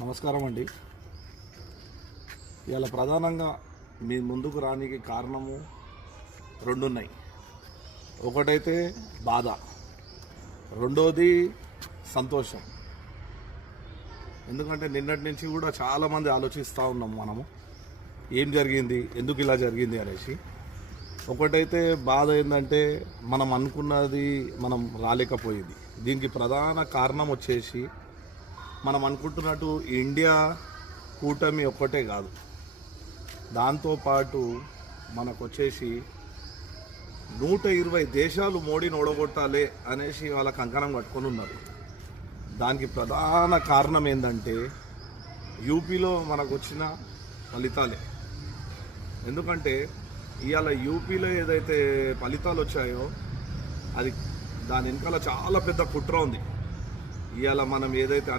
నమస్కారం అండి. ఇవాళ ప్రధానంగా మీ ముందుకు రానికి కారణము రెండున్నాయి. ఒకటైతే బాధ, రెండోది సంతోషం. ఎందుకంటే నిన్నటి నుంచి కూడా చాలామంది ఆలోచిస్తూ ఉన్నాం మనము ఏం జరిగింది, ఎందుకు ఇలా జరిగింది అనేసి. ఒకటైతే బాధ ఏంటంటే మనం అనుకున్నది మనం రాలేకపోయింది. దీనికి ప్రధాన కారణం వచ్చేసి మనం అనుకుంటున్నట్టు ఇండియా కూటమి ఒక్కటే కాదు, దాంతోపాటు మనకు వచ్చేసి 120 దేశాలు మోడీని ఓడగొట్టాలి అనేసి వాళ్ళ కంకణం కట్టుకొని ఉన్నారు. దానికి ప్రధాన కారణం ఏంటంటే యూపీలో మనకు వచ్చిన ఫలితాలే. ఎందుకంటే ఇవాళ యూపీలో ఏదైతే ఫలితాలు వచ్చాయో అది దాని వెనకాల చాలా పెద్ద కుట్ర ఉంది. ఇవాళ మనం ఏదైతే